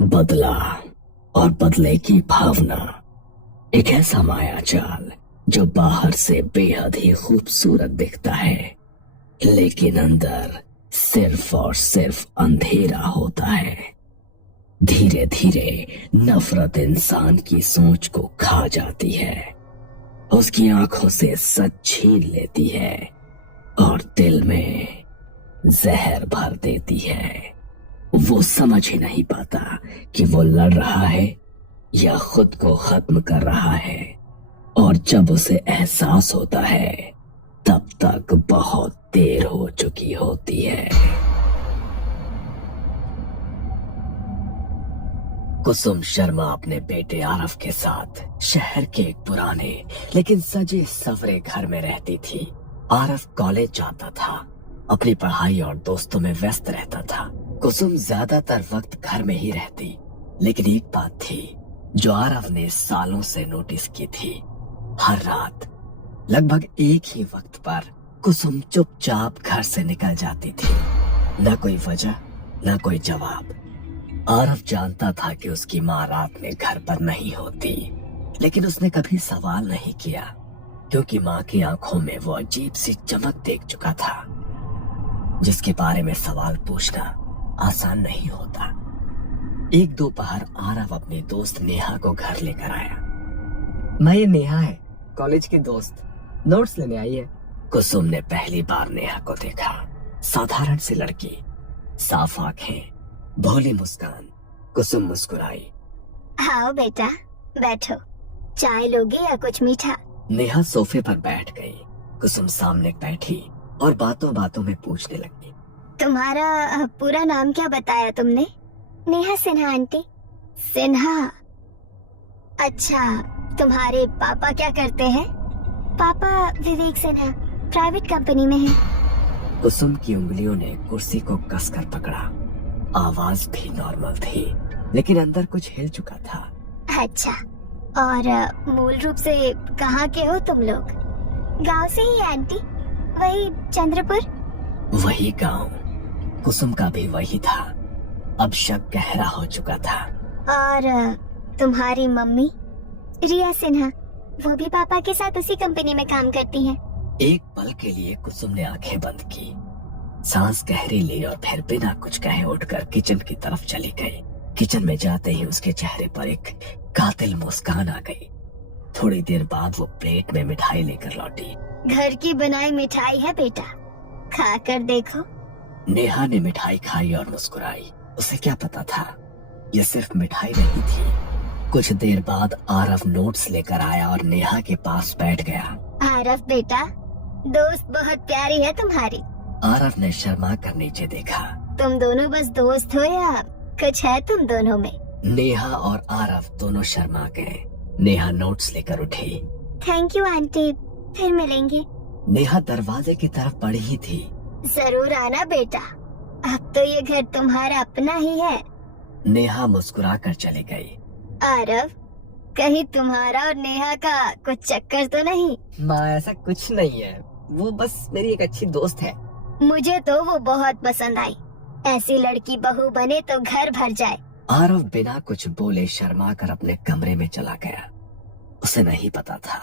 बदला और बदले की भावना एक ऐसा मायाजाल जो बाहर से बेहद ही खूबसूरत दिखता है, लेकिन अंदर सिर्फ और सिर्फ अंधेरा होता है। धीरे धीरे नफरत इंसान की सोच को खा जाती है, उसकी आंखों से सच छीन लेती है और दिल में जहर भर देती है। वो समझ ही नहीं पाता कि वो लड़ रहा है या खुद को खत्म कर रहा है, और जब उसे एहसास होता है तब तक बहुत देर हो चुकी होती है। कुसुम शर्मा अपने बेटे आरव के साथ शहर के एक पुराने लेकिन सजे सवरे घर में रहती थी। आरव कॉलेज जाता था, अपनी पढ़ाई और दोस्तों में व्यस्त रहता था। कुसुम ज्यादातर वक्त घर में ही रहती, लेकिन एक बात थी जो आरव ने सालों से नोटिस की थी। हर रात लगभग एक ही वक्त पर कुसुम चुपचाप घर से निकल जाती थी। न कोई वजह, न कोई जवाब। आरव जानता था कि उसकी माँ रात में घर पर नहीं होती, लेकिन उसने कभी सवाल नहीं किया, क्योंकि माँ की आंखों में वो अजीब सी चमक देख चुका था जिसके बारे में सवाल पूछना आसान नहीं होता। एक दोपहर आरव अपनी दोस्त नेहा को घर लेकर आया। मैं ये नेहा है, कॉलेज की दोस्त, नोट्स लेने आई है। कुसुम ने पहली बार नेहा को देखा। साधारण सी लड़की, साफ आंखें, भोली मुस्कान। कुसुम मुस्कुराई। आओ बेटा, बैठो। चाय लोगे या कुछ मीठा? नेहा सोफे पर बैठ गई। कुसुम सामने बैठी और बातों बातों में पूछने लगी। तुम्हारा पूरा नाम क्या बताया तुमने? नेहा सिन्हा आंटी। सिन्हा? अच्छा, तुम्हारे पापा क्या करते हैं? पापा विवेक सिन्हा प्राइवेट कंपनी में हैं। कुसुम की उंगलियों ने कुर्सी को कसकर पकड़ा। आवाज भी नॉर्मल थी, लेकिन अंदर कुछ हिल चुका था। अच्छा, और मूल रूप से कहाँ के हो तुम लोग? गांव से ही आंटी, वही चंद्रपुर। वही गांव। कुसुम का भी वही था। अब शक गहरा हो चुका था। और तुम्हारी मम्मी रिया सिन्हा, वो भी पापा के साथ उसी कंपनी में काम करती हैं। एक पल के लिए कुसुम ने आंखें बंद की, सांस गहरी ली और फिर बिना कुछ कहे उठकर किचन की तरफ चली गई। किचन में जाते ही उसके चेहरे पर एक कातिल मुस्कान आ गई। थोड़ी देर बाद वो प्लेट में मिठाई लेकर लौटी। घर की बनाई मिठाई है बेटा, खा कर देखो। नेहा ने मिठाई खाई और मुस्कुराई। उसे क्या पता था ये सिर्फ मिठाई नहीं थी। कुछ देर बाद आरव नोट्स लेकर आया और नेहा के पास बैठ गया। आरव बेटा, दोस्त बहुत प्यारी है तुम्हारी। आरव ने शर्मा कर नीचे देखा। तुम दोनों बस दोस्त हो या कुछ है तुम दोनों में? नेहा और आरव दोनों शर्मा गए। नेहा नोट्स लेकर उठी। थैंक यू आंटी, फिर मिलेंगे। नेहा दरवाजे की तरफ बढ़ी ही थी। जरूर आना बेटा, अब तो ये घर तुम्हारा अपना ही है। नेहा मुस्कुरा कर चली गई। आरव, कहीं तुम्हारा और नेहा का कुछ चक्कर तो नहीं? माँ, ऐसा कुछ नहीं है, वो बस मेरी एक अच्छी दोस्त है। मुझे तो वो बहुत पसंद आई। ऐसी लड़की बहू बने तो घर भर जाए। आरव बिना कुछ बोले शर्मा कर अपने कमरे में चला गया। उसे नहीं पता था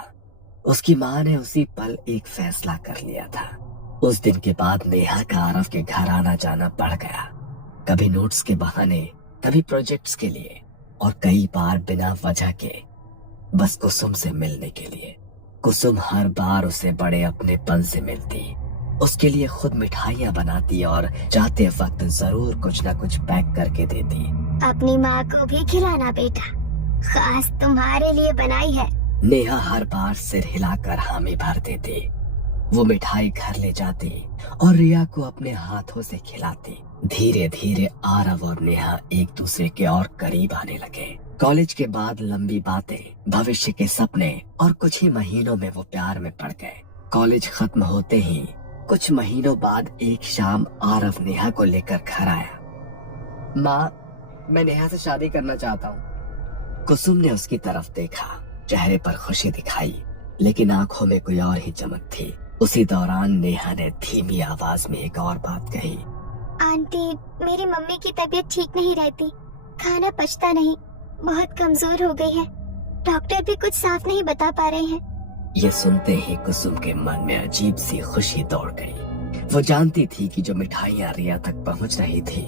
उसकी माँ ने उसी पल एक फैसला कर लिया था। उस दिन के बाद नेहा का आरव के घर आना जाना बढ़ गया। कभी नोट्स के बहाने, कभी प्रोजेक्ट्स के लिए, और कई बार बिना वजह के, बस कुसुम से मिलने के लिए। कुसुम हर बार उसे बड़े अपनेपन से मिलती, उसके लिए खुद मिठाइयाँ बनाती और जाते वक्त जरूर कुछ न कुछ पैक करके देती। अपनी माँ को भी खिलाना बेटा, खास तुम्हारे लिए बनाई है। नेहा हर बार सिर हिलाकर हामी भर देती। वो मिठाई घर ले जाती और रिया को अपने हाथों से खिलाती। धीरे धीरे आरव और नेहा एक दूसरे के और करीब आने लगे। कॉलेज के बाद लंबी बातें, भविष्य के सपने, और कुछ ही महीनों में वो प्यार में पड़ गए। कॉलेज खत्म होते ही कुछ महीनों बाद एक शाम आरव नेहा को लेकर घर आया। माँ, मैं नेहा से शादी करना चाहता हूँ। कुसुम ने उसकी तरफ देखा। चेहरे पर खुशी दिखाई, लेकिन आंखों में कोई और ही चमक थी। उसी दौरान नेहा ने धीमी आवाज में एक और बात कही। आंटी, मेरी मम्मी की तबीयत ठीक नहीं रहती, खाना पचता नहीं, बहुत कमजोर हो गई है। डॉक्टर भी कुछ साफ नहीं बता पा रहे हैं। ये सुनते ही कुसुम के मन में अजीब सी खुशी दौड़ गई। वो जानती थी कि जो मिठाइयाँ रिया तक पहुंच रही थी,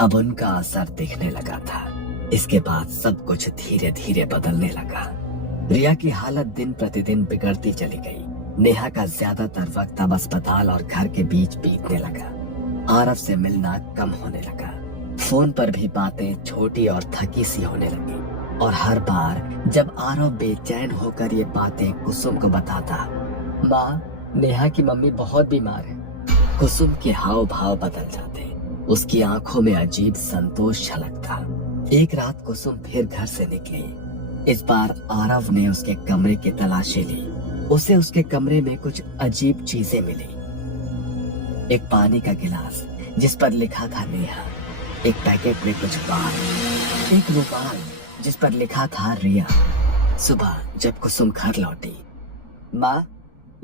अब उनका असर दिखने लगा था। इसके बाद सब कुछ धीरे धीरे बदलने लगा। रिया की हालत दिन प्रतिदिन बिगड़ती चली गई। नेहा का ज्यादातर वक्त अब अस्पताल और घर के बीच बीतने लगा। आरव से मिलना कम होने लगा। फोन पर भी बातें छोटी और थकी सी होने लगी। और हर बार जब आरव बेचैन होकर ये बातें कुसुम को बताता, माँ, नेहा की मम्मी बहुत बीमार है। कुसुम के हाव भाव बदल जाते। उसकी आंखों में अजीब संतोष झलकता। एक रात कुसुम फिर घर से निकली। इस बार आरव ने उसके कमरे की तलाशी ली। उसे उसके कमरे में कुछ अजीब चीजें मिली। एक पानी का गिलास जिस पर लिखा था नेहा, एक पैकेट में कुछ बाल, एक रुमाल जिस पर लिखा था रिया। सुबह जब कुसुम घर लौटी, माँ,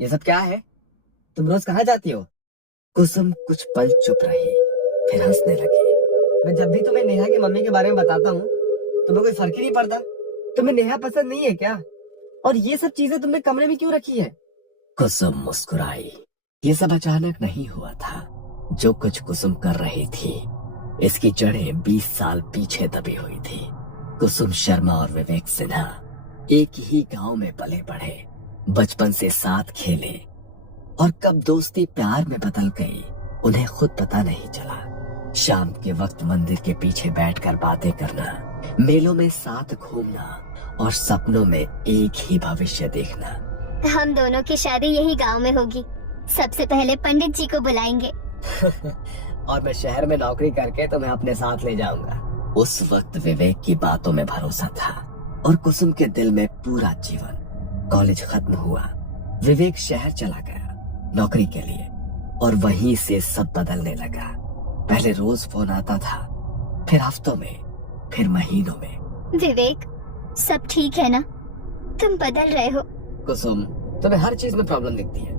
ये सब क्या है? तुम रोज कहाँ जाती हो? कुसुम कुछ पल चुप रही, फिर हंसने लगी। मैं जब भी तुम्हें नेहा की मम्मी के बारे में बताता हूँ, तुम्हें कोई फर्क ही नहीं पड़ता। तुम्हें नेहा पसंद नहीं है क्या? और ये सब चीजें तुमने कमरे में क्यों रखी है? कुसुम मुस्कुराई। ये सब अचानक नहीं हुआ था। जो कुछ कुसुम कर रही थी, इसकी जड़ें 20 साल पीछे दबी हुई थी। कुसुम शर्मा और विवेक सिन्हा एक ही गांव में पले बढ़े, बचपन से साथ खेले, और कब दोस्ती प्यार में बदल गई उन्हें खुद पता नहीं चला। शाम के वक्त मंदिर के पीछे बैठकर बातें करना, मेलों में साथ घूमना और सपनों में एक ही भविष्य देखना। हम दोनों की शादी यही गांव में होगी। सबसे पहले पंडित जी को बुलाएंगे। और मैं शहर में नौकरी करके तुम्हें अपने साथ ले जाऊंगा। उस वक्त विवेक की बातों में भरोसा था और कुसुम के दिल में पूरा जीवन। कॉलेज खत्म हुआ, विवेक शहर चला गया नौकरी के लिए, और वहीं से सब बदलने लगा। पहले रोज फोन आता था, फिर हफ्तों में, फिर महीनों में। विवेक, सब ठीक है ना? तुम बदल रहे हो। कुसुम, तुम्हें हर चीज में प्रॉब्लम दिखती है।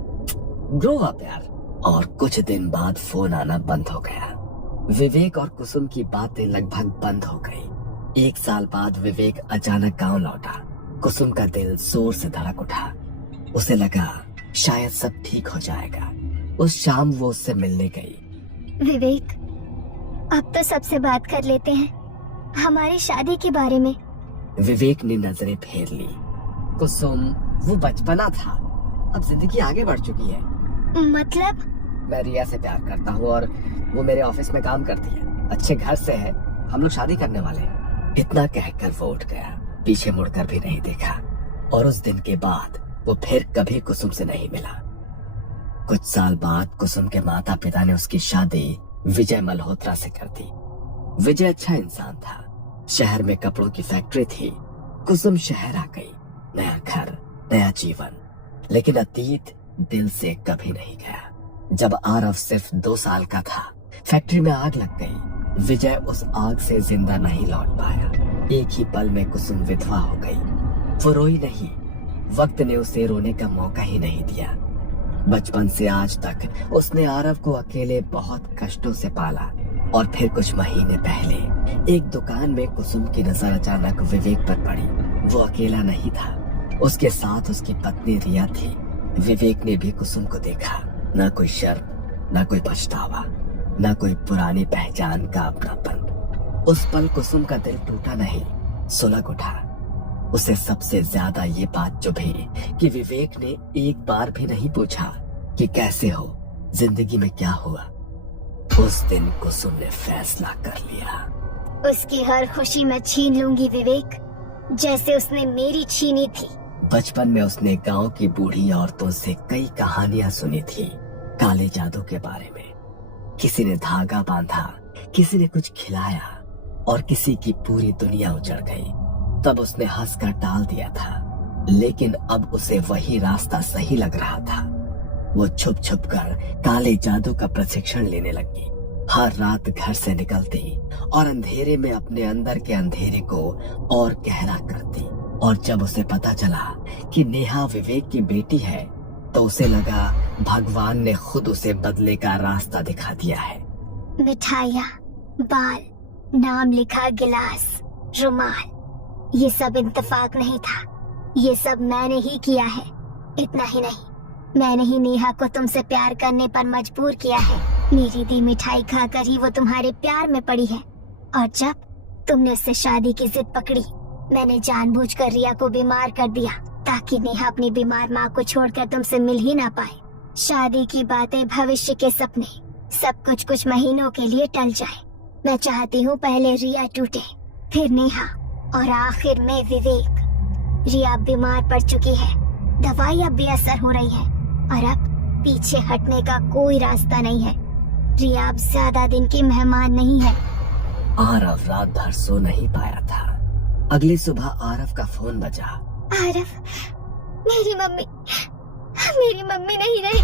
ग्रो अप यार। और कुछ दिन बाद फोन आना बंद हो गया। विवेक और कुसुम की बातें लगभग बंद हो गई। 1 साल बाद विवेक अचानक गांव लौटा। कुसुम का दिल जोर से धड़क उठा। उसे लगा शायद सब ठीक हो जाएगा। उस शाम वो उससे मिलने गई। विवेक, अब तो सबसे बात कर लेते हैं हमारी शादी के बारे में। विवेक ने नजरें फेर ली। कुसुम, वो बचपना था, अब जिंदगी आगे बढ़ चुकी है। मतलब? मैं रिया से प्यार करता हूँ और वो मेरे ऑफिस में काम करती है, अच्छे घर से है, हम लोग शादी करने वाले हैं। इतना कहकर वो उठ गया, पीछे मुड़कर भी नहीं देखा। और उस दिन के बाद वो फिर कभी कुसुम से नहीं मिला। कुछ साल बाद कुसुम के माता पिता ने उसकी शादी विजय मल्होत्रा से कर दी। विजय अच्छा इंसान था, शहर में कपड़ों की फैक्ट्री थी। कुसुम शहर आ गई, नया घर, नया जीवन। लेकिन अतीत दिल से कभी नहीं गया। जब आरव सिर्फ 2 साल का था, फैक्ट्री में आग लग गई। विजय उस आग से जिंदा नहीं लौट पाया। एक ही पल में कुसुम विधवा हो गई। वो रोई नहीं, वक्त ने उसे रोने का मौका ही नहीं दिया। बचपन से आज तक उसने आरव को अकेले बहुत कष्टों से पाला। और फिर कुछ महीने पहले एक दुकान में कुसुम की नजर अचानक विवेक पर पड़ी। वो अकेला नहीं था, उसके साथ उसकी पत्नी रिया थी। विवेक ने भी कुसुम को देखा। ना कोई शर्म, ना कोई पछतावा, ना कोई पुरानी पहचान का अपनापन। उस पल कुसुम का दिल टूटा नहीं, सुलग उठा। उसे सबसे ज्यादा ये बात चुभी कि विवेक ने एक बार भी नहीं पूछा कि कैसे हो, जिंदगी में क्या हुआ। उस दिन कुसुम ने फैसला कर लिया, उसकी हर खुशी मैं छीन लूंगी विवेक, जैसे उसने मेरी छीनी थी। बचपन में उसने गांव की बूढ़ी औरतों से कई कहानियां सुनी थी, काले जादू के बारे में। किसी ने धागा बांधा, किसी ने कुछ खिलाया, और किसी की पूरी दुनिया उजड़ गई। तब उसने हंसकर टाल दिया था, लेकिन अब उसे वही रास्ता सही लग रहा था। वो छुप छुप कर काले जादू का प्रशिक्षण लेने लगी। हर रात घर से निकलती और अंधेरे में अपने अंदर के अंधेरे को और गहरा करती। और जब उसे पता चला कि नेहा विवेक की बेटी है, तो उसे लगा भगवान ने खुद उसे बदले का रास्ता दिखा दिया है। मिठाइयाँ, बाल, नाम लिखा गिलास, रुमाल, ये सब इत्तेफाक नहीं था, ये सब मैंने ही किया है। इतना ही नहीं, मैंने ही नेहा को तुमसे प्यार करने पर मजबूर किया है। मेरी दी मिठाई खाकर ही वो तुम्हारे प्यार में पड़ी है। और जब तुमने उससे शादी की जिद पकड़ी, मैंने जानबूझकर रिया को बीमार कर दिया ताकि नेहा अपनी बीमार माँ को छोड़कर तुमसे मिल ही ना पाए। शादी की बातें, भविष्य के सपने, सब कुछ कुछ महीनों के लिए टल जाए। मैं चाहती हूँ पहले रिया टूटे, फिर नेहा और आखिर में विवेक। रिया बीमार पड़ चुकी है, दवाई अब बेअसर हो रही है और अब पीछे हटने का कोई रास्ता नहीं है। रिया अब ज्यादा दिन की मेहमान नहीं है। आरव रात भर सो नहीं पाया था। अगली सुबह आरव का फोन बजा। आरव, मेरी मम्मी नहीं रही।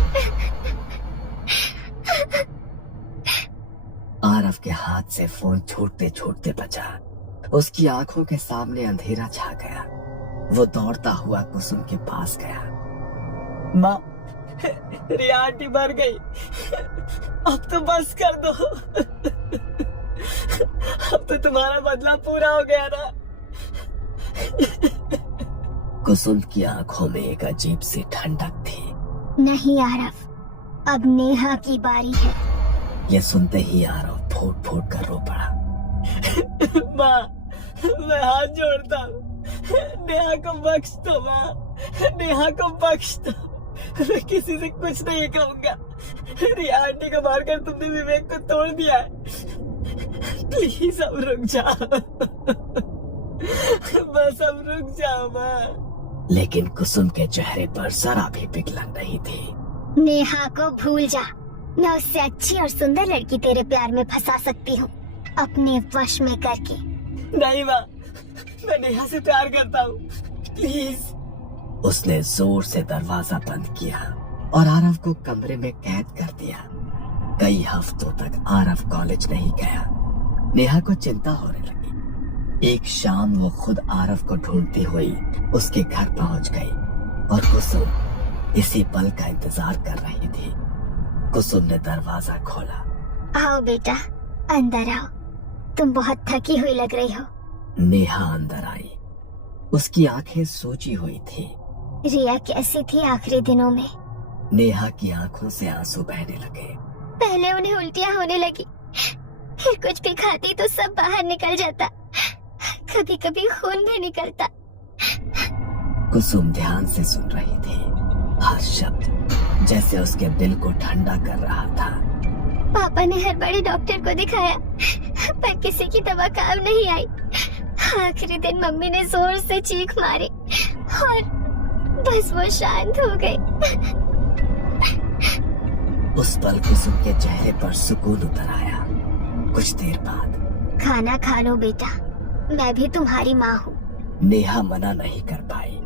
आरव के हाथ से फोन छूटते छूटते बचा। उसकी आंखों के सामने अंधेरा छा गया। वो दौड़ता हुआ कुसुम के पास गया। माँ, रिया आंटी मर गई, अब तो बस कर दो। अब तो तुम्हारा बदला पूरा हो गया ना। कुसुम की आंखों में एक अजीब सी ठंडक थी। नहीं आरव, अब नेहा की बारी है। ये सुनते ही आरव फूट फूट कर रो पड़ा। माँ, मैं हाथ जोड़ता हूँ, नेहा को बख्श दो माँ, नेहा को बख्श दो। मैं किसी से कुछ नहीं कहूँगा। रिया आंटी को मारकर तुमने विवेक को तोड़ दिया है। प्लीज अब रुक जाओ, बस अब रुक जाओ माँ। लेकिन कुसुम के चेहरे पर जरा भी पिघलन नहीं थी। नेहा को भूल जा, मैं उससे अच्छी और सुंदर लड़की तेरे प्यार में फंसा सकती हूँ, अपने वश में करके। नहीं माँ, मैं नेहा से प्यार करता हूँ, प्लीज। उसने जोर से दरवाजा बंद किया और आरव को कमरे में कैद कर दिया। कई हफ्तों तक आरव कॉलेज नहीं गया। नेहा को चिंता होने लगी। एक शाम वो खुद आरव को ढूंढती हुई उसके घर पहुंच गई और कुसुम इसी पल का इंतजार कर रही थी। कुसुम ने दरवाजा खोला। आओ बेटा, अंदर आओ, तुम बहुत थकी हुई लग रही हो। नेहा अंदर आई। उसकी आंखें सूजी हुई थी। रिया कैसी थी आखिरी दिनों में? नेहा की आंखों से आंसू बहने लगे। पहले उन्हें उल्टियां होने लगी, फिर कुछ भी खाती तो सब बाहर निकल जाता, कभी कभी खून भी निकलता। कुसुम ध्यान से सुन रही थी। हर शब्द जैसे उसके दिल को ठंडा कर रहा था। पापा ने हर बड़े डॉक्टर को दिखाया, पर किसी की दवा काम नहीं आई। आखिरी दिन मम्मी ने जोर से चीख मारी और बस वो शांत हो गई। उस पल कुसुम के चेहरे पर सुकून उतर आया। कुछ देर बाद, खाना खा लो बेटा, मैं भी तुम्हारी माँ हूँ। नेहा मना नहीं कर पाई।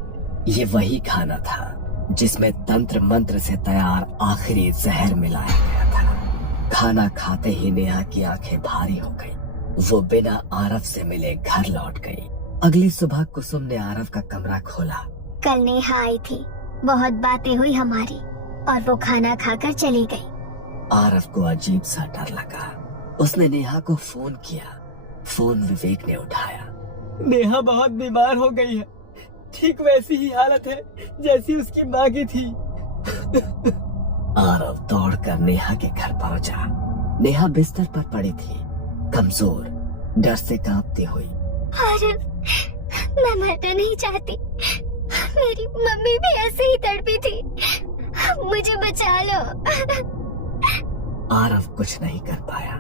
ये वही खाना था जिसमें तंत्र मंत्र से तैयार आखिरी जहर मिलाया गया था। खाना खाते ही नेहा की आंखें भारी हो गई। वो बिना आरव से मिले घर लौट गई। अगली सुबह कुसुम ने आरव का कमरा खोला। कल नेहा आई थी, बहुत बातें हुई हमारी और वो खाना खाकर चली गई। आरव को अजीब सा डर लगा। उसने नेहा को फोन किया। फोन विवेक ने उठाया। नेहा बहुत बीमार हो गई है, ठीक वैसी ही हालत है जैसी उसकी माँ की थी। आरव दौड़कर नेहा के घर पहुंचा। नेहा बिस्तर पर पड़ी थी, कमजोर, डर से कांपती हुई। आरव, मैं मरना नहीं चाहती, मेरी मम्मी भी ऐसे ही तड़पी थी, मुझे बचा लो। आरव कुछ नहीं कर पाया।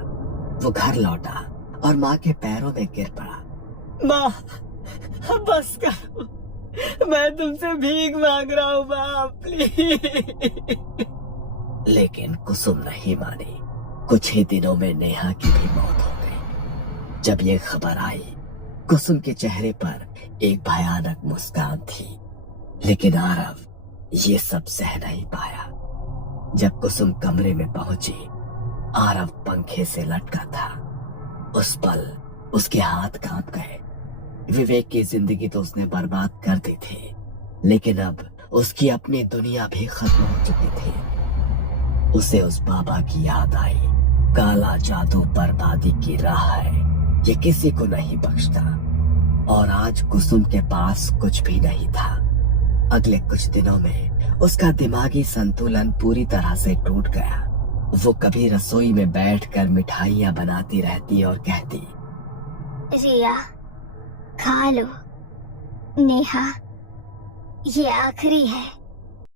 वो घर लौटा और माँ के पैरों में गिर पड़ा। माँ, बस करो, मैं तुमसे भीख मांग रहा हूँ माँ, प्लीज। लेकिन कुसुम नहीं मानी। कुछ ही दिनों में नेहा की भी मौत हो गई। जब ये खबर आई, कुसुम के चेहरे पर एक भयानक मुस्कान थी। लेकिन आरव ये सब सह नहीं पाया। जब कुसुम कमरे में पहुंची, आरव पंखे से लटका था। उस पल उसके हाथ कांप गए। विवेक की जिंदगी तो उसने बर्बाद कर दी थी, लेकिन अब उसकी अपनी दुनिया भी खत्म हो चुकी थी। उसे उस बाबा की याद आई। काला जादू बर्बादी की राह है, ये किसी को नहीं बख्शता। और आज कुसुम के पास कुछ भी नहीं था। अगले कुछ दिनों में उसका दिमागी संतुलन पूरी तरह से टूट गया। वो कभी रसोई में बैठकर मिठाइयाँ बनाती रहती और कहती, रिया, खा लो। नेहा, ये आखिरी है।